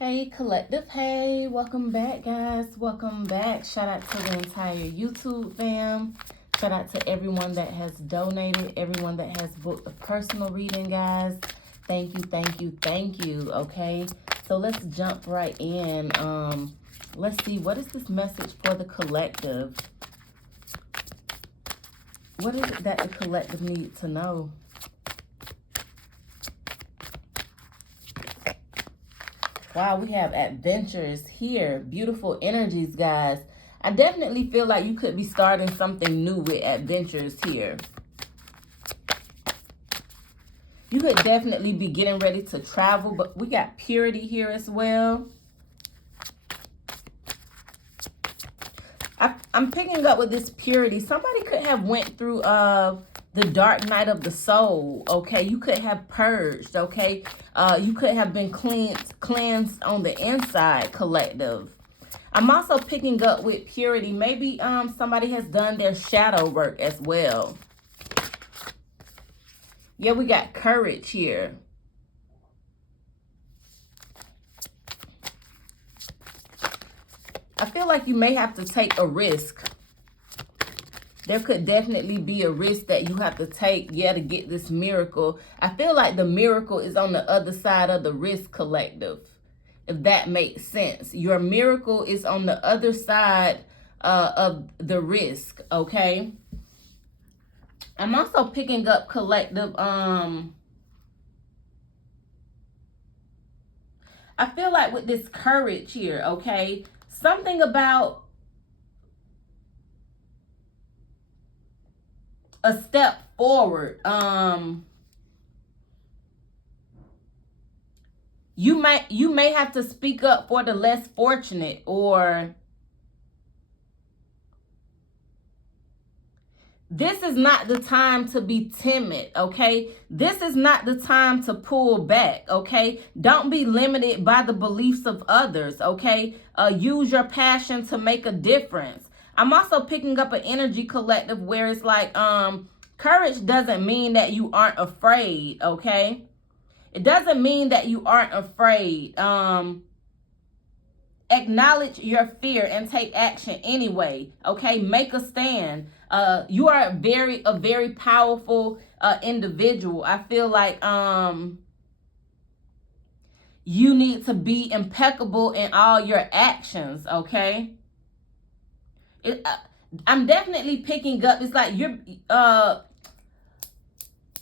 Hey collective, hey, welcome back guys, welcome back. Shout out to the entire YouTube fam. Shout out to everyone that has donated, everyone that has booked a personal reading, guys. Thank you, thank you, thank you. Okay, so let's jump right in. Let's see, what is this message for the collective? What is it that the collective needs to know? Wow, we have adventures here. Beautiful energies, guys. I definitely feel like you could be starting something new with adventures here. You could definitely be getting ready to travel, but we got purity here as well. I'm picking up with this purity. Somebody could have went through the dark night of the soul, okay? You could have purged, okay? You could have been cleansed on the inside, collective. I'm also picking up with purity. Maybe somebody has done their shadow work as well. Yeah, we got courage here. I feel like you may have to take a risk. There could definitely be a risk that you have to take, yeah, to get this miracle. I feel like the miracle is on the other side of the risk, collective, if that makes sense. Your miracle is on the other side of the risk, okay? I'm also picking up, collective, I feel like with this courage here, okay, something about a step forward. You may have to speak up for the less fortunate, or this is not the time to be timid, okay? This is not the time to pull back, okay? Don't be limited by the beliefs of others, okay? Use your passion to make a difference. I'm also picking up an energy, collective, where it's like, courage doesn't mean that you aren't afraid, okay? It doesn't mean that you aren't afraid. Acknowledge your fear and take action anyway, okay? Make a stand. You are a very powerful individual. I feel like you need to be impeccable in all your actions, okay? I'm definitely picking up, it's like you're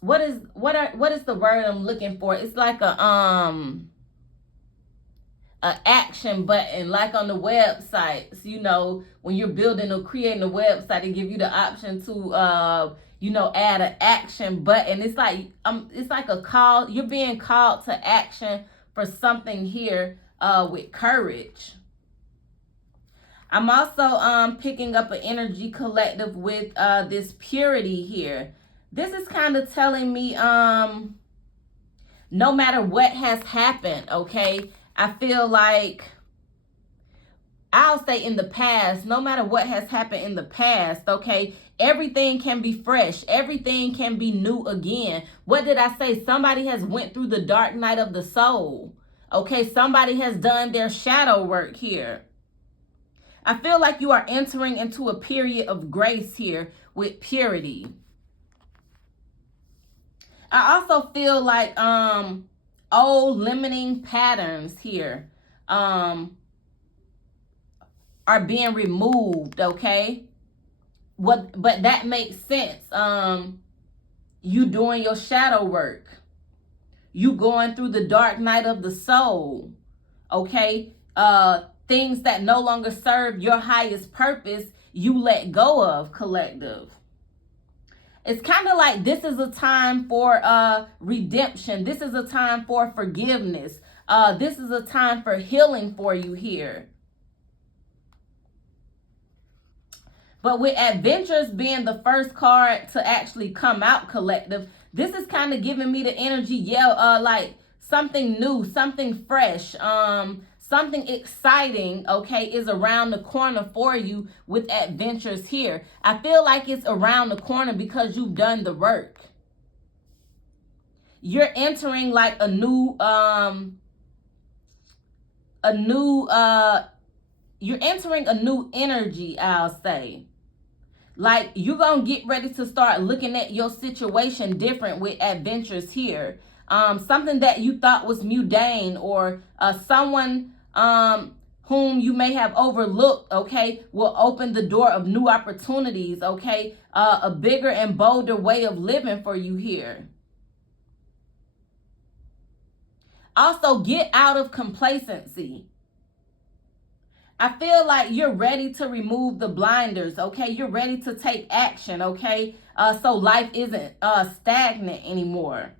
what is the word I'm looking for? It's like a action button, like on the websites, you know, when you're building or creating a website, they give you the option to you know, add an action button. It's like a call. You're being called to action for something here with courage. I'm also picking up an energy, collective, with this purity here. This is kind of telling me no matter what has happened, okay, I feel like, I'll say in the past, no matter what has happened in the past, okay, everything can be fresh. Everything can be new again. What did I say? Somebody has went through the dark night of the soul. Okay, somebody has done their shadow work here. I feel like you are entering into a period of grace here with purity. I also feel like old limiting patterns here are being removed, okay? But that makes sense. You doing your shadow work. You going through the dark night of the soul, okay? Things that no longer serve your highest purpose, you let go of, collective. It's kind of like this is a time for redemption. This is a time for forgiveness. This is a time for healing for you here. But with adventures being the first card to actually come out, collective, this is kind of giving me the energy, yeah, like something new, something fresh, something exciting, okay, is around the corner for you with adventures here. I feel like it's around the corner because you've done the work. You're entering like a new a new you're entering a new energy, I'll say. Like, you're gonna get ready to start looking at your situation different with adventures here. Something that you thought was mundane, or someone whom you may have overlooked, okay, will open the door of new opportunities, okay, a bigger and bolder way of living for you here. Also, get out of complacency. I feel like you're ready to remove the blinders, okay? You're ready to take action, okay? So life isn't stagnant anymore.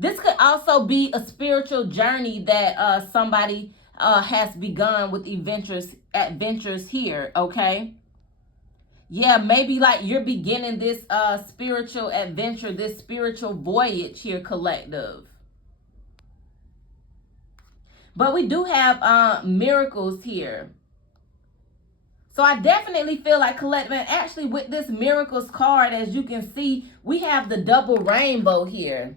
This could also be a spiritual journey that somebody has begun with adventures here, okay? Yeah, maybe like you're beginning this spiritual adventure, this spiritual voyage here, collective. But we do have miracles here. So I definitely feel like, collective, and actually with this miracles card, as you can see, we have the double rainbow here.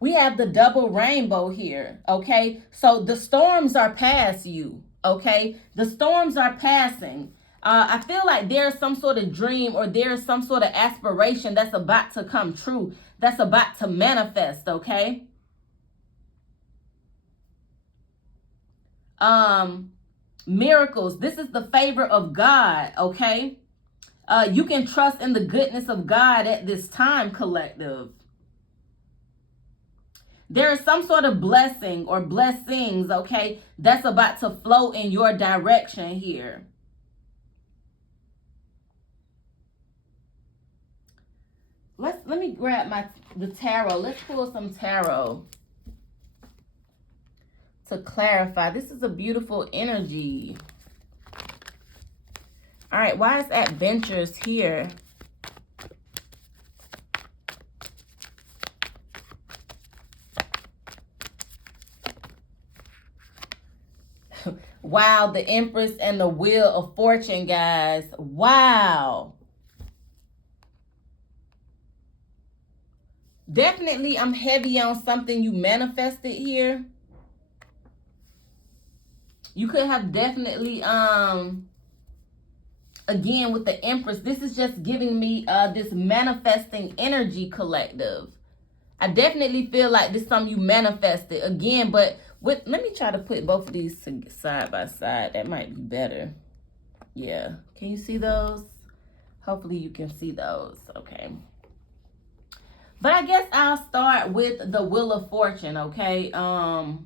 We have the double rainbow here, okay? So the storms are past you, okay? The storms are passing. I feel like there's some sort of dream, or there's some sort of aspiration that's about to come true, that's about to manifest, okay? Miracles. This is the favor of God, okay? You can trust in the goodness of God at this time, collective. There is some sort of blessing or blessings, okay, that's about to flow in your direction here. Let me grab the tarot. Let's pull some tarot to clarify. This is a beautiful energy. All right, why is adventures here? Wow, the Empress and the Wheel of Fortune, guys. Wow. Definitely, I'm heavy on something you manifested here. You could have definitely, again, with the Empress, this is just giving me this manifesting energy, collective. I definitely feel like this is something you manifested again, but let me try to put both of these side by side. That might be better. Yeah. Can you see those? Hopefully you can see those. Okay. But I guess I'll start with the Wheel of Fortune, okay? No,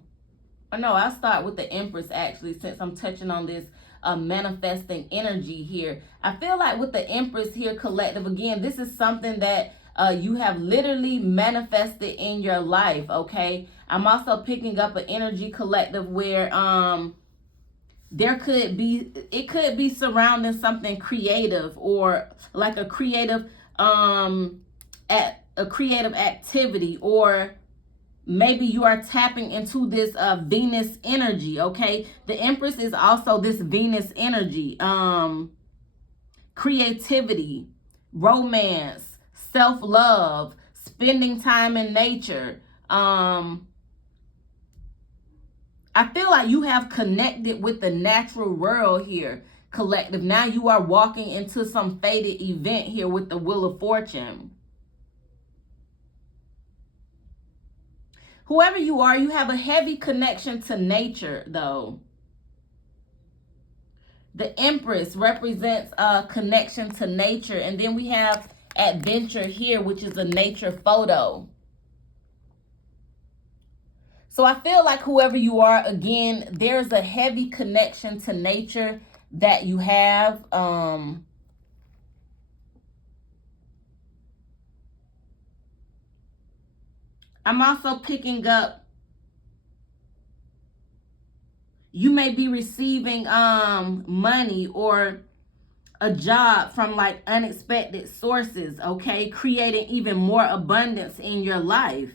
I'll start with the Empress, actually, since I'm touching on this manifesting energy here. I feel like with the Empress here, collective, again, this is something that you have literally manifested in your life, okay? I'm also picking up an energy, collective, where it could be surrounding something creative, or like a creative activity, or maybe you are tapping into this Venus energy, okay? The Empress is also this Venus energy. Creativity, romance, self-love, spending time in nature. I feel like you have connected with the natural world here, collective. Now you are walking into some fated event here with the Wheel of Fortune. Whoever you are, you have a heavy connection to nature, though. The Empress represents a connection to nature. And then we have adventure here, which is a nature photo. So I feel like whoever you are, again, there's a heavy connection to nature that you have. I'm also picking up, you may be receiving money or a job from like unexpected sources, okay? Creating even more abundance in your life.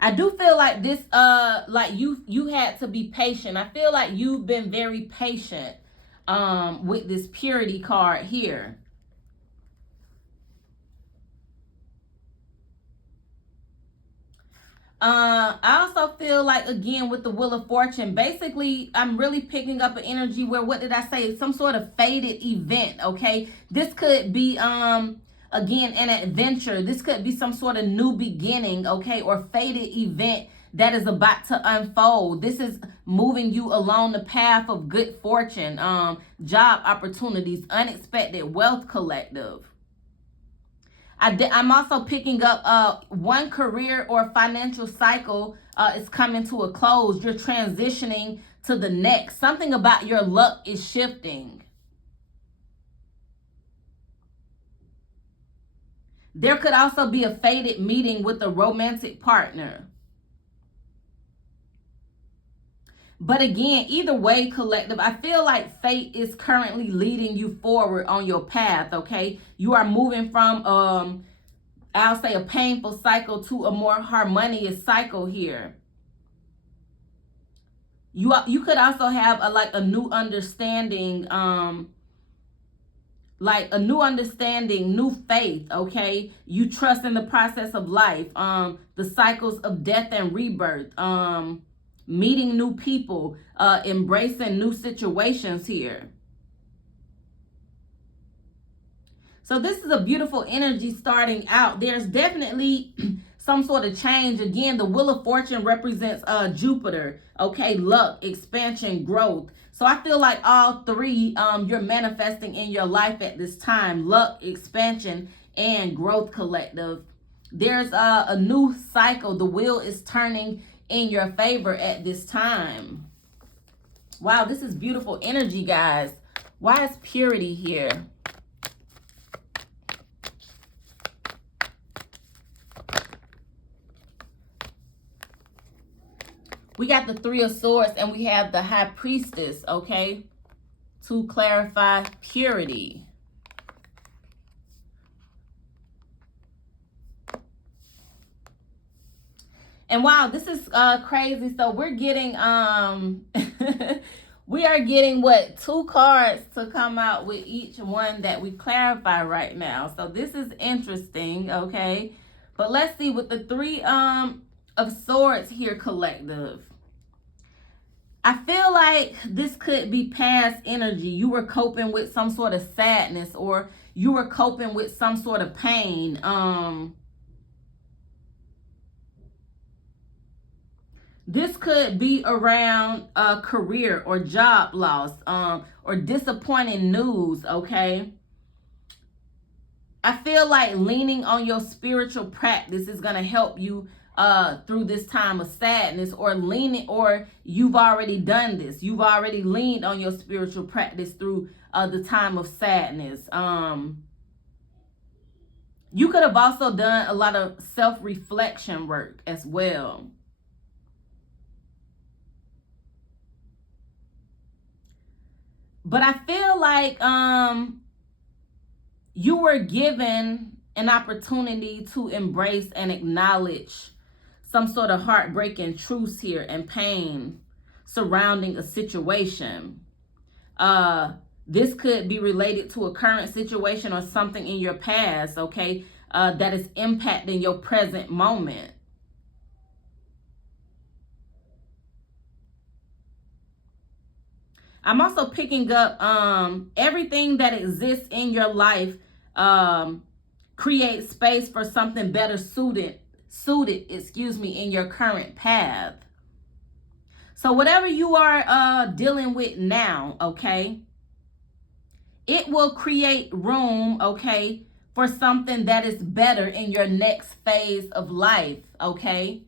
I do feel like this, like you had to be patient. I feel like you've been very patient with this purity card here. I also feel like, again, with the Wheel of Fortune, basically, I'm really picking up an energy where, what did I say? Some sort of faded event, okay? This could be, again, an adventure. This could be some sort of new beginning, okay? Or faded event that is about to unfold. This is moving you along the path of good fortune, job opportunities, unexpected wealth, collective. I'm also picking up one career or financial cycle is coming to a close. You're transitioning to the next. Something about your luck is shifting. There could also be a fated meeting with a romantic partner. But again, either way, collective, I feel like fate is currently leading you forward on your path, okay? You are moving from, I'll say, a painful cycle to a more harmonious cycle here. You could also have a new understanding, new faith, okay? You trust in the process of life, the cycles of death and rebirth, meeting new people, embracing new situations here. So this is a beautiful energy starting out. There's definitely some sort of change. Again, the Wheel of Fortune represents Jupiter, okay? Luck, expansion, growth. So I feel like all three you're manifesting in your life at this time. Luck, expansion, and growth, collective. There's a new cycle. The wheel is turning in your favor at this time. Wow, this is beautiful energy, guys. Why is purity here? We got the Three of Swords and we have the High Priestess, okay? To clarify purity. And wow, this is crazy. So we're getting we are getting what, 2 cards to come out with each one that we clarify right now. So this is interesting, okay? But let's see, with the Three of Swords here, collective, I feel like this could be past energy. You were coping with some sort of sadness, or you were coping with some sort of pain. This could be around a career or job loss, or disappointing news, okay? I feel like leaning on your spiritual practice is going to help you through this time of sadness, or you've already done this. You've already leaned on your spiritual practice through the time of sadness. You could have also done a lot of self-reflection work as well. But I feel like you were given an opportunity to embrace and acknowledge some sort of heartbreaking truths here and pain surrounding a situation. This could be related to a current situation or something in your past, okay, that is impacting your present moment. I'm also picking up everything that exists in your life creates space for something better suited, in your current path. So whatever you are dealing with now, okay, it will create room, okay, for something that is better in your next phase of life, okay?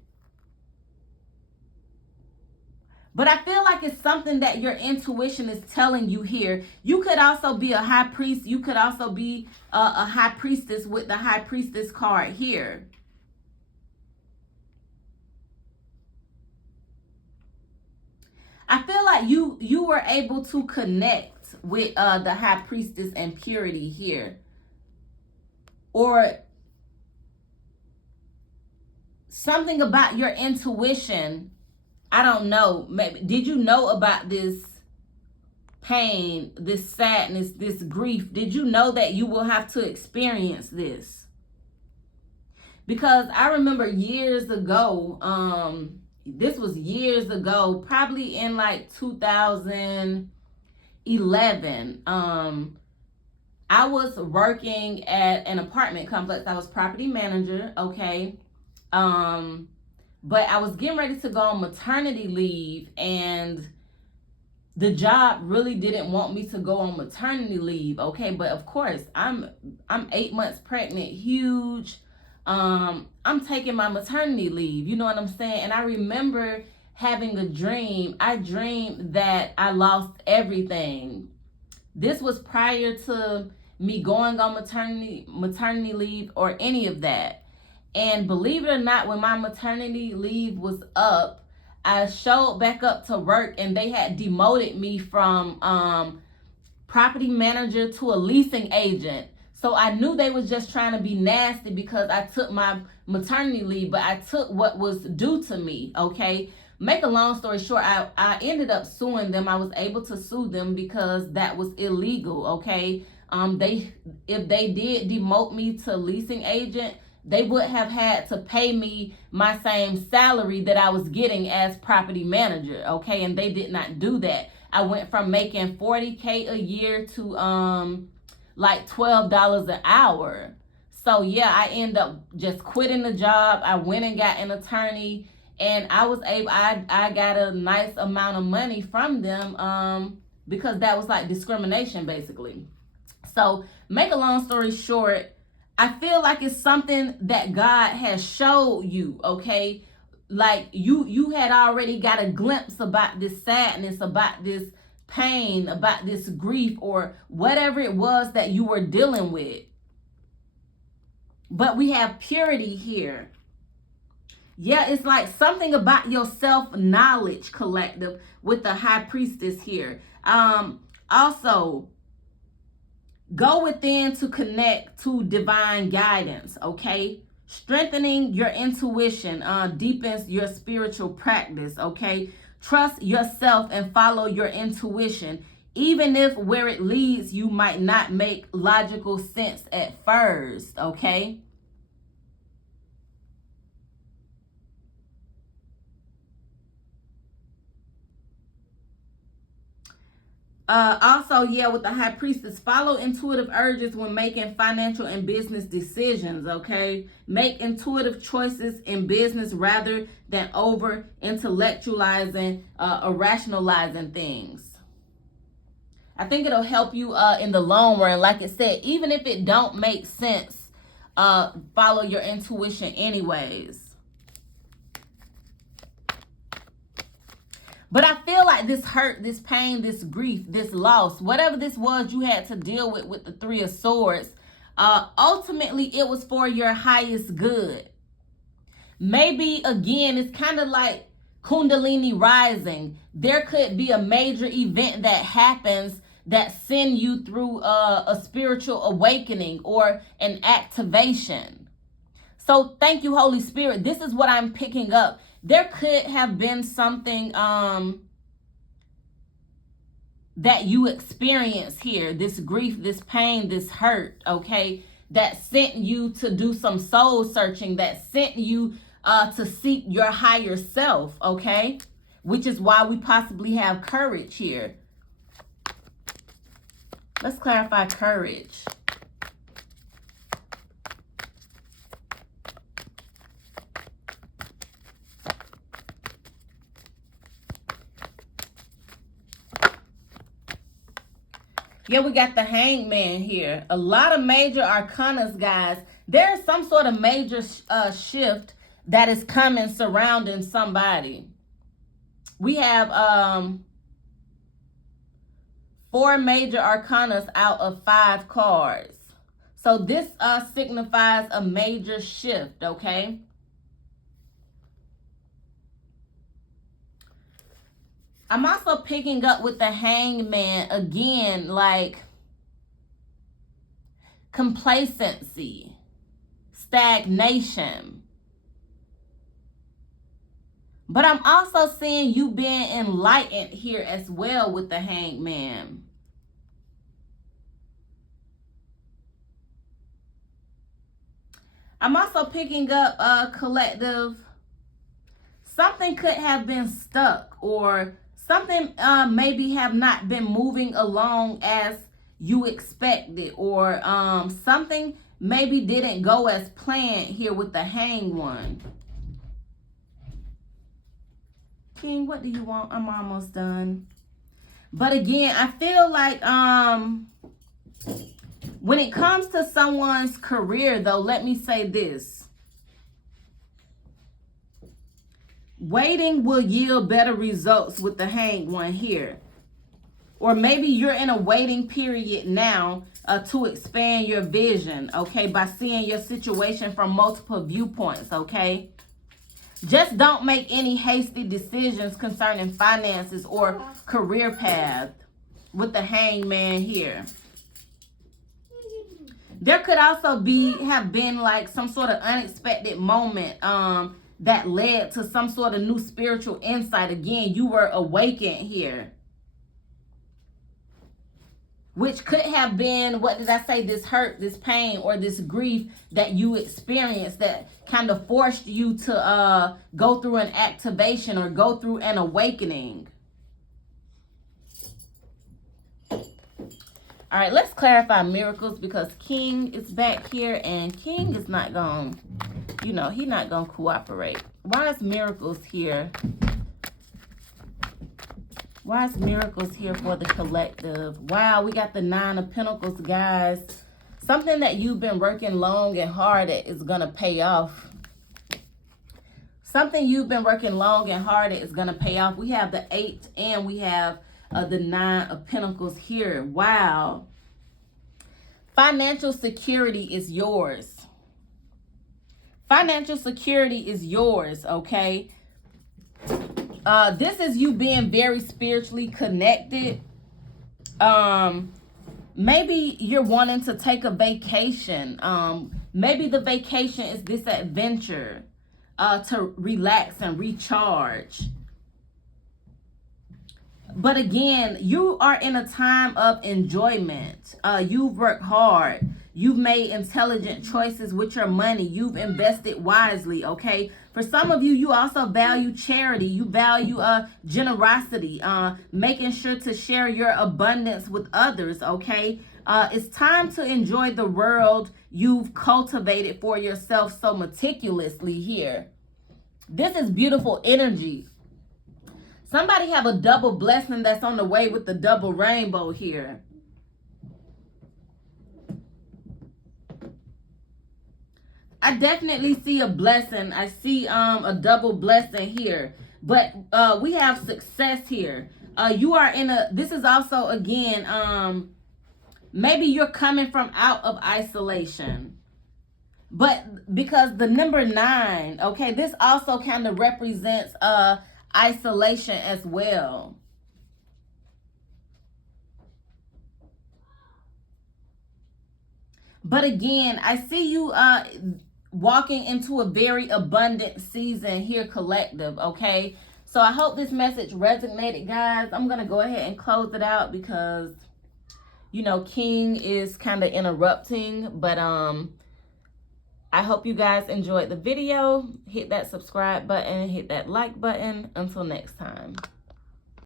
But I feel like it's something that your intuition is telling you here. You could also be a high priest. You could also be a high priestess with the High Priestess card here. I feel like you were able to connect with the High Priestess and purity here. Or something about your intuition. I don't know. Maybe, did you know about this pain, this sadness, this grief? Did you know that you will have to experience this? Because I remember years ago, this was years ago, probably in like 2011. I was working at an apartment complex. I was property manager, okay? But I was getting ready to go on maternity leave, and the job really didn't want me to go on maternity leave, okay? But of course, I'm 8 months pregnant, huge. I'm taking my maternity leave, you know what I'm saying? And I remember having a dream. I dreamed that I lost everything. This was prior to me going on maternity leave or any of that. And believe it or not, when my maternity leave was up, I showed back up to work, and they had demoted me from property manager to a leasing agent. So I knew they was just trying to be nasty because I took my maternity leave, but I took what was due to me, okay? Make a long story short, I ended up suing them. I was able to sue them because that was illegal, okay? If they did demote me to leasing agent, they would have had to pay me my same salary that I was getting as property manager, okay? And they did not do that. I went from making $40K a year to like $12 an hour. So yeah, I ended up just quitting the job. I went and got an attorney, and I got a nice amount of money from them because that was like discrimination basically. So make a long story short, I feel like it's something that God has showed you, okay? Like you had already got a glimpse about this sadness, about this pain, about this grief, or whatever it was that you were dealing with. But we have purity here. Yeah, it's like something about your self-knowledge, collective, with the high priestess here. Also, go within to connect to divine guidance, okay? Strengthening your intuition deepens your spiritual practice, okay? Trust yourself and follow your intuition, even if where it leads you might not make logical sense at first, okay? Also, yeah, with the high priestess, follow intuitive urges when making financial and business decisions, okay? Make intuitive choices in business rather than over intellectualizing or rationalizing things. I think it'll help you in the long run. Like it said, even if it don't make sense, follow your intuition anyways. But I feel like this hurt, this pain, this grief, this loss, whatever this was you had to deal with the Three of Swords, ultimately it was for your highest good. Maybe, again, it's kind of like Kundalini rising. There could be a major event that happens that send you through a spiritual awakening or an activation. So thank you, Holy Spirit. This is what I'm picking up. There could have been something that you experience here, this grief, this pain, this hurt, okay, that sent you to do some soul searching, that sent you to seek your higher self, okay, which is why we possibly have courage here. Let's clarify courage. Yeah, we got the Hangman here. A lot of major arcanas, guys. There's some sort of major shift that is coming surrounding somebody. We have 4 major arcanas out of 5 cards. So this signifies a major shift, okay? I'm also picking up with the Hangman again, like complacency, stagnation. But I'm also seeing you being enlightened here as well with the Hangman. I'm also picking up collective. Something could have been stuck, or something maybe have not been moving along as you expected, or something maybe didn't go as planned here with the Hanged One. King, what do you want? I'm almost done. But again, I feel like when it comes to someone's career, though, let me say this. Waiting will yield better results with the Hanged One here. Or maybe you're in a waiting period now to expand your vision, okay, by seeing your situation from multiple viewpoints, okay? Just don't make any hasty decisions concerning finances or career path with the Hanged Man here. There could also have been like some sort of unexpected moment that led to some sort of new spiritual insight. Again, you were awakened here. Which could have been, what did I say, this hurt, this pain, or this grief that you experienced that kind of forced you to go through an activation or go through an awakening. All right, let's clarify miracles, because King is back here and King is not going, you know, he's not going to cooperate. Why is miracles here? Why is miracles here for the collective? Wow, we got the 9 of Pentacles, guys. Something that you've been working long and hard at is going to pay off. Something you've been working long and hard at is going to pay off. We have the 8 and we have the 9 of Pentacles here. Wow. Financial security is yours. Financial security is yours, okay? This is you being very spiritually connected. Maybe you're wanting to take a vacation. Maybe the vacation is this adventure to relax and recharge. But again, you are in a time of enjoyment. You've worked hard. You've made intelligent choices with your money. You've invested wisely, okay? For some of you, you also value charity. You value generosity, making sure to share your abundance with others, okay? It's time to enjoy the world you've cultivated for yourself so meticulously here. This is beautiful energy. Somebody have a double blessing that's on the way with the double rainbow here. I definitely see a blessing. I see a double blessing here. But we have success here. You are in a, this is also, again, maybe you're coming from out of isolation. But because the number 9, okay, this also kind of represents isolation as well. But again, I see you walking into a very abundant season here, collective, okay? So I hope this message resonated, guys. I'm going to go ahead and close it out because, you know, King is kind of interrupting. But I hope you guys enjoyed the video. Hit that subscribe button, hit that like button. Until next time.